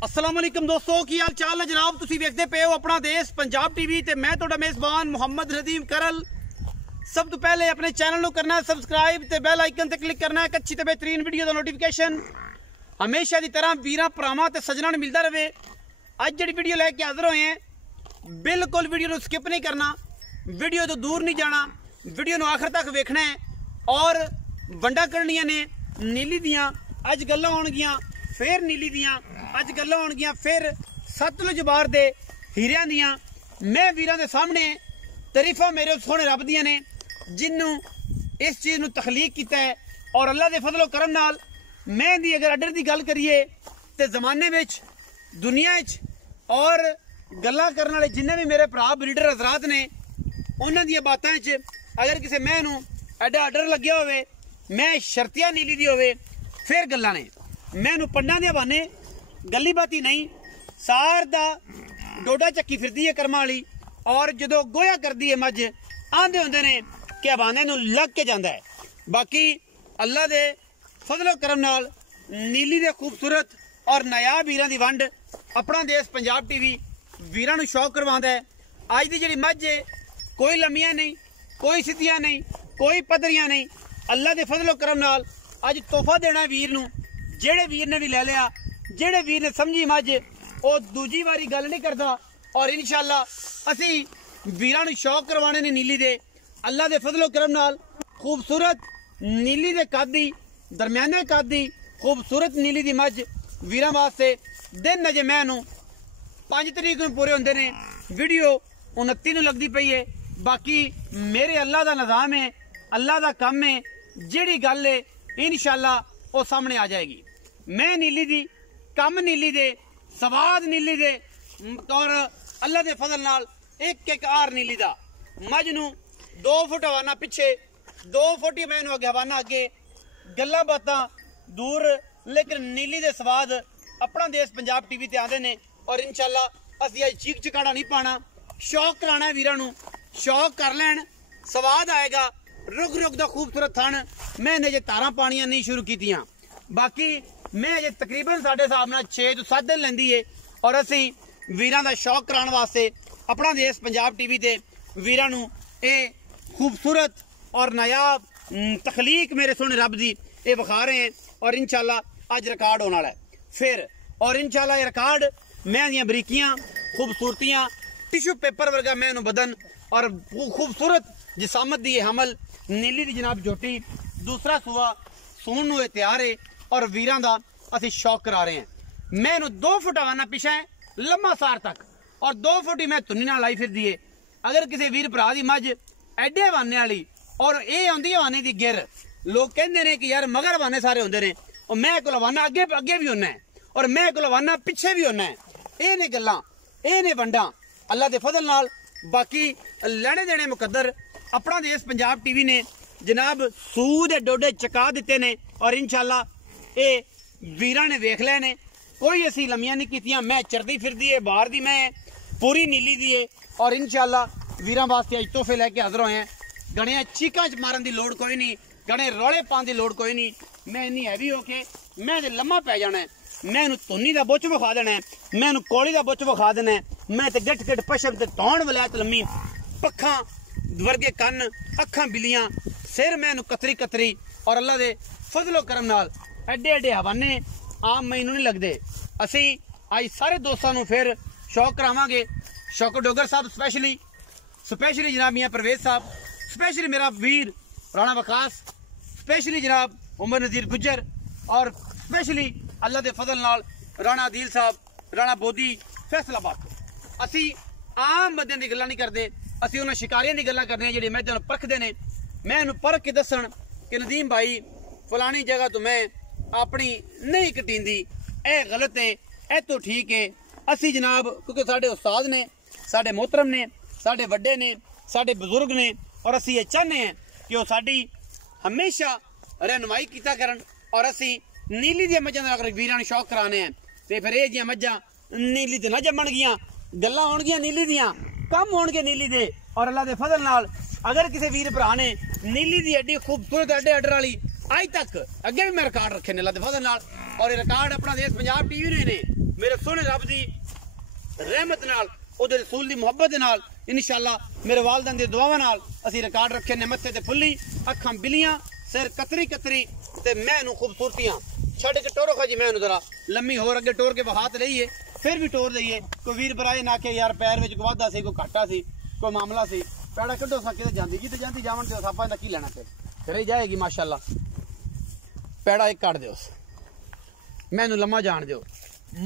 अस्सलाम वालेकुम दोस्तों, की हाल चाल है जनाब। तुसी वेखदे पे हो अपना देश पंजाब टीवी ते मैं तुहाडा मेज़बान मुहम्मद नदीम करल। सब तो पहले अपने चैनल को करना है सबसक्राइब ते बेल आइकन ते क्लिक करना है एक अच्छी ते बेहतरीन वीडियो का नोटिफिकेशन हमेशा की तरह वीरां भरावां ते सज्जनां नूं मिलदा रहे। अज जिहड़ी वीडियो लैके हाज़र होए हैं, बिल्कुल वीडियो को स्किप नहीं करना, वीडियो तो दूर नहीं जाना, वीडियो को आखिर तक वेखना है। और वंडा करनियां ने नीली दियां, अज गल्लां होणगियां फिर नीली दियां, अज गल्लां होणगियां फिर सतलुज बार दे हीरियां दियां। मैं वीरां दे सामने तारीफां मेरे सोहने रब दियां ने जिन्नू इस चीज़ नूं तखलीक कीता है। और अल्लाह दे फजलो करम नाल मैं दी अगर अडर की गल करिए तो जमाने विच दुनिया और गल्लां करने वाले जिन्ने भी मेरे भरा ब्रीडर हजरात ने उन्हां दी बातां अगर किसी मैं नूं एडा अडर लग्या होवे, मैं शर्तिया नीली दी होवे, फिर गल्लां ने मैं नूं पंडां दे बहाने गल्ली बाती नहीं। सार दा डोडा चक्की फिरदी है कर्मां वाली, और जदों गोया करदी है मझ आंदे हुंदे ने कि हवाने नूं लग के जांदा है। बाकी अल्लाह दे फजलो करम नाल नीली दे खूबसूरत और नायाब वीरां दी वंड अपना देश पंजाब टीवी वीरां नूं शौक करवांदा है। अज दी जिहड़ी मझ है कोई लम्मियां नहीं, कोई सिद्धियां नहीं, कोई पदरियां नहीं। अल्लाह दे फजलो करम नाल अज तोहफा देना वीर नूं। जेड़े वीर ने भी ले लिया, जेड़े वीर ने समझी मझ वो दूजी वारी गल नहीं करता। और इंशाअल्लाह असी वीरां नूं शौक करवाने ने नीली दे। अल्लाह दे फजलो करम नाल खूबसूरत नीली दे कद दी, दरम्याने कद दी खूबसूरत नीली दी मझ वीरां वास्ते दिन अजे मैं 5 तरीक नूं पूरे होंदे ने, वीडियो 29 नूं लगदी पई है। बाकी मेरे अल्लाह दा निज़ाम है, अल्लाह दा कम है, जिहड़ी गल है इंशाअल्लाह वो सामने आ जाएगी। मैं नीली दी, कम नीली दे, सवाद नीली दे, और अल्लाह दे फजल नाल एक आर नीली दा मझ नूं 2 फुट हवाना पिछे, 2 फुट ही मैं अगे हवाना अगे, गल्लां बातां दूर, लेकिन नीली दे स्वाद अपना देश पंजाब टीवी ते आंदे ने। और इंशाअल्लाह असीं अज चीक चकाड़ा नहीं पाना, शौक कराना है वीरां नूं, शौक कर लैन, स्वाद आएगा। रुक रुक दा खूबसूरत थन मैं अजे तारां पानियां नहीं शुरू कीतियां। बाकी मैं अजे तकरीबन साढ़े हिसाब नाल 6 तो 7 दिन लैंदी है। और असी वीरां दा शौक कराने वास्ते अपना देश पंजाब टीवी ते वीरां नूं ये खूबसूरत और नायाब तखलीक मेरे सोहने रब दी ये विखा रहे हैं। और इंशाअल्लाह अज रिकॉर्ड होने वाला है फिर। और इंशाअल्लाह ये रिकॉर्ड मैं दियां बरीकियां खूबसूरतियां टिशू पेपर वर्गा मैं बदन और खूबसूरत जिसामत दी हमल नीली दी जनाब झोटी दूसरा सुआ सून नूं तैयार है। और वीरां दा असीं शौक करा रहे हैं। मैं 2 फुट हवाना पिछा है लम्मा सार तक, और 2 फुट ही मैं तुन्नी नाल लाई फिरदी है। अगर किसी वीर भरा दी मझ एडे हवाने वाली और ये आंदी हवाने दी गिर, लोग कहते हैं कि यार मगर हवाने सारे होंदे ने, और मैं कोल हवाना अगे अगे भी होना है और मैं कोल हवाना पिछे भी होना है। ये ने गल्लां, ये ने वंडां अल्लाह दे फजल नाल। बाकी लैने देने मुकद्दर अपना देश पंजाब टीवी ने जनाब सूद डोडे चका दिते ने। और इंशाअल्लाह ये वीरां ने वेख ले ने, कोई असी लम्मियां नहीं कीतियां। मैं चरदी फिरदी है बाहर दी, मैं पूरी नीली दी है। और इंशाअल्लाह वीरां वास्ते अज तोहफे लैके हाज़र होए हैं। गणिया चीकां च मारन की लोड़ कोई नहीं, गणे रौले पाने की लोड़ कोई नहीं। मैं इन्नी हैवी होके मैं लम्मा पै जाना है, मैं इनू तुन्नी का बुच विखा देना है, मैं इनू कौड़ी का बुच विखा देना है। मैं तो गट गट पशम ते तौण वलैत लम्मी, पक्खां वर्गे कन, अखां बिलियां, सिर मैं इनू कतरी कतरी। और अल्लाह दे फजलो करम नाल एडे एडे हवाने आम मैनू नहीं लगते। असी अज सारे दोस्तों नूं फिर शौक करावांगे। शौकत डोगर साहब स्पैशली जनाब मियां परवेज साहब, स्पैशली मेरा वीर राणा वकास, स्पैशली जनाब उमर नज़ीर गुज्जर, और स्पैशली अल्लाह दे फजल नाल राणा आदिल साहब, राणा बोधी फैसलाबाद। असी आम बंदे की गल्लां नहीं करते, असी उन्होंने शिकारियों की गल्लां करने जेह्ड़े मैदान परखते हैं। मैं उन्हें परख के दसन कि नदीम भाई फलानी जगह तो मैं अपनी नहीं कटींदी, ए गलत है, ए तो ठीक है। असी जनाब क्योंकि साढ़े उस्ताद ने, साढ़े मोहतरम ने, साढ़े वड्डे ने, साढ़े बुजुर्ग ने, और असी ये चाहते हैं कि वो साड़ी हमेशा रहनुमाई किया करन। और असी नीली दी मझां दा अगर वीरां नूं शौक कराने हैं तो फिर ये मझां नीली ते ना जम्मण गियां, गल्लां होणगियां नीली दियां, कम होणगे नीली दे। और अल्लाह दे फजल नाल अगर किसी वीर भरा ने नीली दी एडी खूबसूरत एडे अडर वाली आज तक अगे भी मैं रिकॉर्ड रखे ने अल्लाह दे फजल नाल। और ये रिकॉर्ड अपना देश पंजाब टीवी ने मेरे सोने रब दी रहमत नाल ओदे रसूल दी मोहब्बत नाल इंशाअल्लाह मेरे वालदैन दी दुआवां नाल असीं रिकॉर्ड रखे ने मत्थे ते फुल्ली अखां बिलियां सिर कतरी कतरी ते मैनू खूबसूरतियां छड़ के टोरो खा जी मैनू जरा लम्मी होर अगे टोर के बहात लईए फिर भी टोर दईए कोई वीर भराए ना के यार पैर विच कोई वाधा सी कोई घाटा सी कोई मामला सी पैड़ा कड्डो सा किते जांदी जी ते जांदी जावन ते सापा दा की लेना फिर ही जाएगी माशाअल्लाह पैड़ा एक काट दियो मैनू लम्मा जान दियो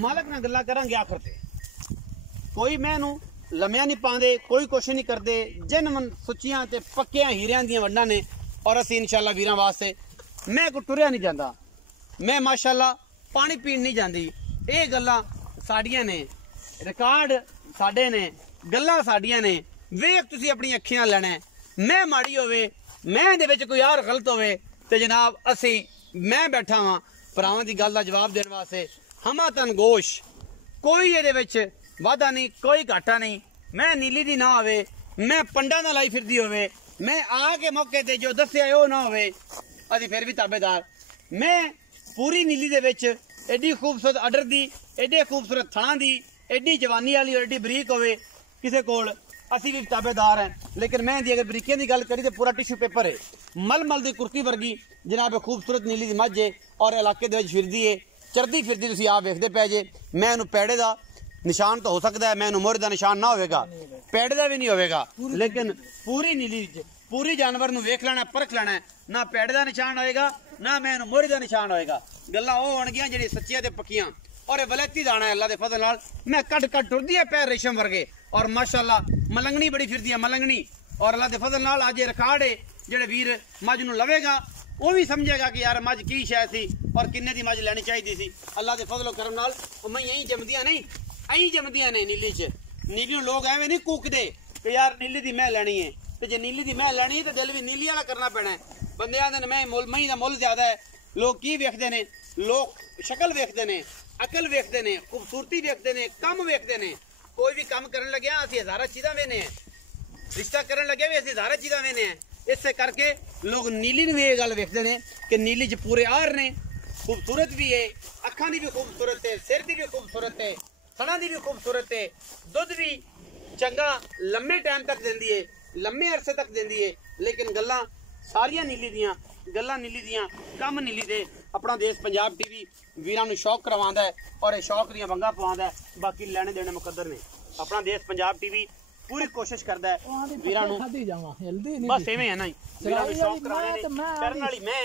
मालक नाल गल्लां करांगे आखिर ते कोई मैनू लम्या नहीं पांदे कोई कुछ नहीं करते जनमन सुचियां ते पक्कियां हीरियां दियां वंडां ने और असीं इंशाअल्लाह वीरां वास्ते मैं को टुरिया नहीं जांदा मैं माशाअल्लाह पानी पीण नहीं जांदी ये गल्लां साडियां ने रिकॉर्ड साडे ने गल्लां साडियां ने वेख तुसीं अपनी अखीं नाल लैणा मैं माड़ी होवे मैं दे विच कोई यार गलत होवे ते जनाब असीं मैं बैठा वां भरावां दी गल दा जवाब देण वास्ते हमा तन गोश कोई इहदे विच वादा नहीं कोई घाटा नहीं मैं नीली दी ना होवे मैं पंडा ना लाई फिरदी होवे मैं आके मौके ते जो दस्सिया ओ ना होवे असीं फिर भी ताबेदार मैं पूरी नीली दे विच एडी खूबसूरत अडर दी एडे खूबसूरत थणा दी एडी जवानी वाली और एडी बरीक होवे किसे कोल असीं भी ताबेदार हैं लेकिन मैं दी अगर बरीकियां दी गल करी ते पूरा टिश्यू पेपर है मल दी कुर्ती वर्गी जनाब खूबसूरत नीली दी मझ है और इलाके दे विच फिरदी है चरदी फिरदी तुसीं आप वेखदे पै जे मैं इहनूं पैड़े दा निशान तो हो सकता है मैं मोहर का निशान ना होगा पैड़े का भी नहीं होगा लेकिन पूरी नीली पूरी जानवर नूं वेख लेना परख लेना ना पैड़े का निशान होएगा ना मैं मोहर का निशान होएगा गल्लां ओह होणगियां जिहड़ी सच्चियां ते पक्कियां और वलैती दाना है अल्लाह दे फजल नाल मैं कट कट टुरदी है पैर रेशम वर्गे और माशाअल्लाह मलंगनी बड़ी फिरदी है मलंगनी और अल्लाह दे फजल नाल अज रिकॉर्ड है जिहड़े वीर मझ नूं लवेगा वो भी समझेगा कि यार मझ की शै सी और किन्ने दी मझ लैनी चाहिदी सी अल्लाह दे फजल करम नाल मैं यहीं जमदियां नहीं अं जमदियां ने नीली च नीली लोग एवं नहीं कूकदे कि यार नीली दी मैं लैनी है तो जे नीली दी मैं लैनी है तो दिल भी नीली वाला करना पैना है बंदे आंदे मैं मुल मई दा मुल ज्यादा है लोग की वेखदे ने लोग शक्ल वेखदे ने अकल वेखदे ने खूबसूरती वेखदे ने कम वेखदे ने कोई भी काम करन लग्या असीं हज़ारां चीज़ां वेने हैं रिश्ता करन लगे भी असीं हज़ारां चीज़ां वेने हैं इससे करके लोग नीली नूं ये गल वेखदे ने कि नीली च पूरे आर ने खूबसूरत भी है अखां दी भी खूबसूरत है सिर दी भी खूबसूरत है थणा दी भी खूबसूरत है दुध भी चंगा लम्बे टाइम तक देंदी है लम्बे अरसे तक देंदी है लेकिन गल्लां सारियां नीली दियां गल्लां नीली दियां कम नीली दे अपना देश पंजाब टीवी वीरां नूं शौक करवांदा है और ये शौक दियां वंगां पवांदा है बाकी लेने देने मुकद्दर ने अपना देश पंजाब टीवी पूरी कोशिश करदा है वीरां नूं बस एवें है ना वीरां नूं शौक कराने ने चरण वाली मैं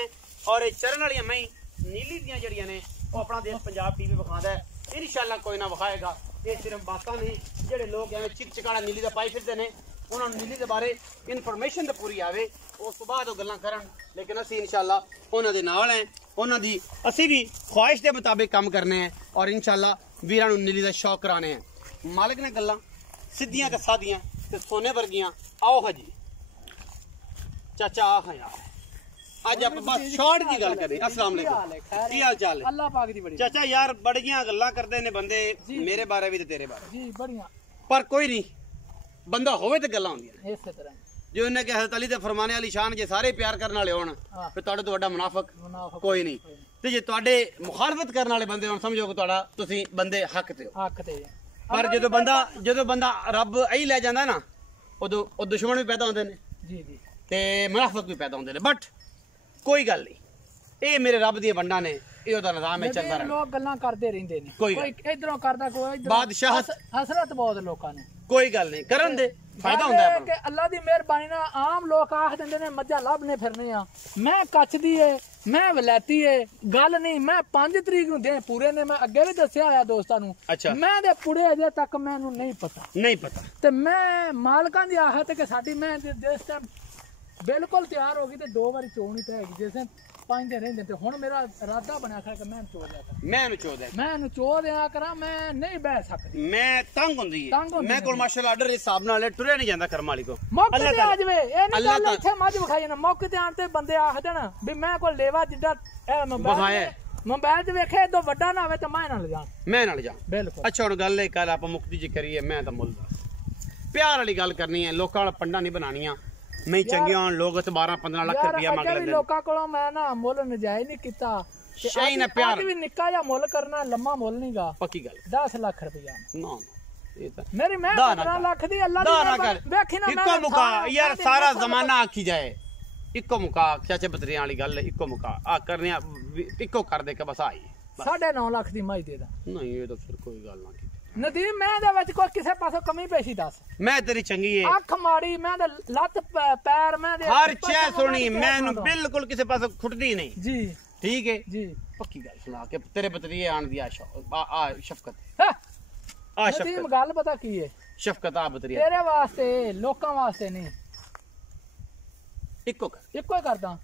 और ये चरण वाली मैं नीली दियां जड़ियां ने वो अपना देश पंजाब टीवी विखांदा है इंशाअल्लाह कोई ना विखाएगा ये सिर्फ बातां ने जेडे लोग एवं चिक चिकाड़ा नीली दा पाई फिरदे ने उन्होंने नीली के बारे इनफॉर्मेशन तो पूरी आवे उस तो बाद गल्लां करन लेकिन असीं इंशाअल्लाह उन्हां दे नाल हैं उन्हां दी असीं भी ख्वाहिश के मुताबिक काम करने हैं और इंशाअल्लाह वीरां नूं नीली दा शौक कराने हैं मालिक ने गल्लां सीधियां ते सादियां ते सोने वर्गियां आओ हाजी चाचा आ हाँ यार आज आप बस शॉर्ट की गल करें अस्सलाम वालेकुम की हाल चाल है अल्लाह पाक दी बड़ी चाचा यार बड़ियां गल्लां करदे ने बंदे मेरे बारे भी ते तेरे बारे जी बढ़िया पर कोई नहीं बंदा होवे ते गल्लां होंदियां ने इस तरह जो इन्हें कि हज़रत अली दे फरमाने वाली शान जे सारे प्यार करने वाले होण फिर तुहाडे तो वड्डा मुनाफिक कोई नहीं ते जे तुहाडे मुखालफत करने वाले बंदे होण समझो कि तुहाडा तुसीं बंदे हक ते हो हक ते पर जो बंदा रब आई ले जांदा ना उदों ओ दुश्मन भी पैदा होंदे ने जी जी ते मुनाफिक भी पैदा होंदे ने बट कोई गल नहीं ये मेरे रब दी बंडा ने ये ओदा निजाम है चलदा रहना लोग गल्लां करदे रहिंदे ने कोई इधरों करदा कोई इधरों बादशाह हसरत बहुत लोकां ने कोई गल नहीं करन दे फायदा होंदा है कि अल्लाह दी मेहरबानी नाल आम लोग आख दिंदे ने मज्जां लभने फिरने आ मैं कच्छ दी है मैं वलैती है गल नहीं मैं 5 तरीक नूं दिन पूरे ने मैं अगे भी दस्सिया होया दोस्तां नूं अच्छा मैं दे पुड़े अजे तक मैनूं नहीं पता ते मैं मालकां दी आहत कि साडी मैं जिस टाइम बिल्कुल तैयार हो गई ते 2 बारी चोनी पैगी जिस 5 दिन रहंदे ते हुण मेरा इरादा बनया था कि मैं चो दिया करा मैं चो दिया करा मैं नहीं बह सकदी मैं तंग हुंदी है मैं कोल माशाल्लाह आर्डर हिसाब नाल टुरिया नहीं जांदा कर्म वाली को मौके ते आ जावे ए नहीं गल इत्थे मज विखाई ना मौके ते आन ते बंदे आख देण भी मैं कोल लेवा जिड्डा मोबाइल ते वेखे तो वड्डा ना होवे ते मैं ना ले जा बिल्कुल अच्छा हुण गल एक गल आपां मुक्ति जी करिए मैं तां मुल प्यार वाली गल करनी है लोकां वाला पंडा नहीं बनानियां नहीं चंगे होन लोग 12-15 लाख रुपया मंग लेंदे लोकां कोलों मैं ना मुल नजायज नहीं कीता ਸ਼ੈ ਨਾ ਪਿਆਰ ਵੀ ਨਿੱਕਾ ਜਿਹਾ ਮੁੱਲ ਕਰਨਾ, ਲੰਮਾ ਮੁੱਲ ਨਹੀਂਗਾ। ਪੱਕੀ ਗੱਲ 10 ਲੱਖ ਰੁਪਇਆ ਨਾ ਇਹ ਤਾਂ ਮੇਰੀ ਮੈਂ 15 ਲੱਖ ਦੀ ਅੱਲਾ ਦੀ ਵੇਖੀ ਨਾ ਇੱਕੋ ਮੁਕਾ ਯਾਰ ਸਾਰਾ ਜ਼ਮਾਨਾ ਆਖੀ ਜਾਏ ਇੱਕੋ ਮੁਕਾ ਚਾਚੇ ਬਤਰੀਆਂ ਵਾਲੀ ਗੱਲ ਇੱਕੋ ਮੁਕਾ ਆ ਕਰਨੇ ਇੱਕੋ ਕਰ ਦੇ ਕੇ ਬਸ ਆਈ 9.5 ਲੱਖ ਦੀ ਮਾਈ ਦੇ ਦਾ। ਨਹੀਂ ਇਹ ਤਾਂ ਫਿਰ ਕੋਈ ਗੱਲ ਨਾ ਕੀਤੀ ਨਦੀਮ ਮੈਂ ਦੇ ਵਿੱਚ ਕੋਈ ਕਿਸੇ ਪਾਸੋਂ ਕਮੀ ਪੇਸ਼ੀ ਦੱਸ। ਮੈਂ ਤੇਰੀ ਚੰਗੀ ਏ ਅੱਖ ਮਾੜੀ ਮੈਂ ਤੇ ਲੱਤ ਪੈਰ ਮੈਂ ਦੇ ਹਰ ਚੀਜ਼ ਸੁਣੀ ਮੈਨੂੰ ਬਿਲਕੁਲ ਕਿਸੇ ਪਾਸੋਂ ਖੁੱਟਦੀ ਨਹੀਂ ਜੀ ਠੀਕ ਹੈ ਜੀ ਪੱਕੀ ਗੱਲ ਸੁਣਾ ਕੇ ਤੇਰੇ ਬਤਰੀਏ ਆਣ ਦੀ ਆ ਸ਼ਫਕਤ ਆ ਨਦੀਮ ਸ਼ਫਕਤ ਗੱਲ ਪਤਾ ਕੀ ਹੈ ਸ਼ਫਕਤ ਆ ਬਤਰੀਏ ਤੇਰੇ ਵਾਸਤੇ ਲੋਕਾਂ ਵਾਸਤੇ ਨਹੀਂ ਇੱਕੋ ਹੀ ਕਰਦਾ।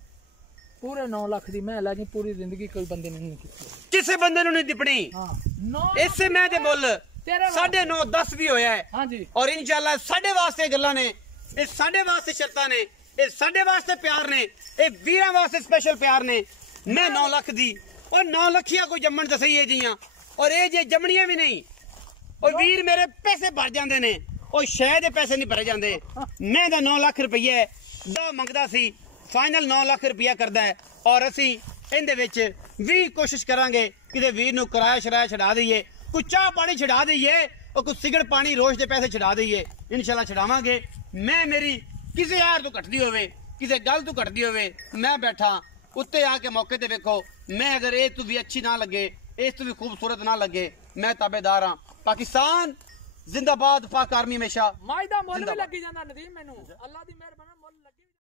ਪੂਰੇ 9 ਲੱਖ ਦੀ ਮੈਂ ਲੈ ਜੀ ਪੂਰੀ ਜ਼ਿੰਦਗੀ ਕੋਈ ਬੰਦੇ ਨੇ ਨਹੀਂ ਕੀਤੀ ਕਿਸੇ ਬੰਦੇ ਨੂੰ ਨਹੀਂ ਦਿਪਣੀ। ਹਾਂ ਇਸੇ ਮੈਂ ਦੇ ਮੁੱਲ 9.5 10 ਵੀ ਹੋਇਆ ਹੈ ਹਾਂਜੀ ਔਰ ਇਨਸ਼ਾਅੱਲਾ ਸਾਡੇ ਵਾਸਤੇ ਗੱਲਾਂ ਨੇ ਇਹ ਸਾਡੇ ਵਾਸਤੇ ਸ਼ਰਤਾਂ ਨੇ ਇਹ ਸਾਡੇ ਵਾਸਤੇ ਪਿਆਰ ਨੇ ਇਹ ਵੀਰਾਂ ਵਾਸਤੇ ਸਪੈਸ਼ਲ ਪਿਆਰ ਨੇ। ਮੈਂ 9 ਲੱਖ ਦੀ ਔਰ 9 ਲੱਖੀਆਂ ਕੋਈ ਜੰਮਣ ਤਾਂ ਸਹੀ ਹੈ ਜੀਆਂ ਔਰ ਇਹ ਜੇ ਜੰਮਣੀਆਂ ਵੀ ਨਹੀਂ ਔਰ ਵੀਰ ਮੇਰੇ ਪੈਸੇ ਭਰ ਜਾਂਦੇ ਨੇ ਉਹ ਸ਼ਾਇਦ ਦੇ ਪੈਸੇ ਨਹੀਂ ਭਰੇ ਜਾਂਦੇ। ਮੈਂ ਦਾ 9 ਲੱਖ ਰੁਪਏ ਦਾ ਮੰਗਦਾ ਸੀ ਫਾਈਨਲ 9 ਲੱਖ ਰੁਪਇਆ ਕਰਦਾ ਹੈ ਔਰ ਅਸੀਂ ਇਹਦੇ ਵਿੱਚ ਵੀ ਕੋਸ਼ਿਸ਼ ਕਰਾਂਗੇ ਕਿਤੇ ਵੀਰ ਨੂੰ ਕਿਰਾਇਆ ਸ਼ਰਾਇਆ ਛਡਾ ਦਈਏ ਕੋਈ ਚਾਹ ਪਾਣੀ ਛਡਾ ਦਈਏ ਉਹ ਕੋਈ ਸਿਗਰਟ ਪਾਣੀ ਰੋਜ਼ ਦੇ ਪੈਸੇ ਛਡਾ ਦਈਏ ਇਨਸ਼ਾਅੱਲਾ ਛਡਾਵਾਂਗੇ। ਮੈਂ ਮੇਰੀ ਕਿਸੇ ਯਾਰ ਤੋਂ ਘਟਦੀ ਹੋਵੇ ਕਿਸੇ ਗੱਲ ਤੋਂ ਘਟਦੀ ਹੋਵੇ ਮੈਂ ਬੈਠਾ ਉੱਤੇ ਆ ਕੇ ਮੌਕੇ ਤੇ ਵੇਖੋ ਮੈਂ ਅਗਰ ਇਹ ਤੋਂ ਵੀ ਅੱਛੀ ਨਾ ਲੱਗੇ ਇਸ ਤੋਂ ਵੀ ਖੂਬਸੂਰਤ ਨਾ ਲੱਗੇ ਮੈਂ ਤਾਬੇਦਾਰ ਹਾਂ। ਪਾਕਿਸਤਾਨ ਜ਼ਿੰਦਾਬਾਦ ਪਾਕ ਆਰਮੀ ਹਮੇਸ਼ਾ ਮਾਈ ਦਾ ਮੁੱਲ ਵੀ ਲੱਗੀ ਜਾਂਦਾ ਨਦੀਮ ਮੈਨੂੰ ਅੱਲਾ ਦੀ ਮਿਹਰਬਾਨੀ।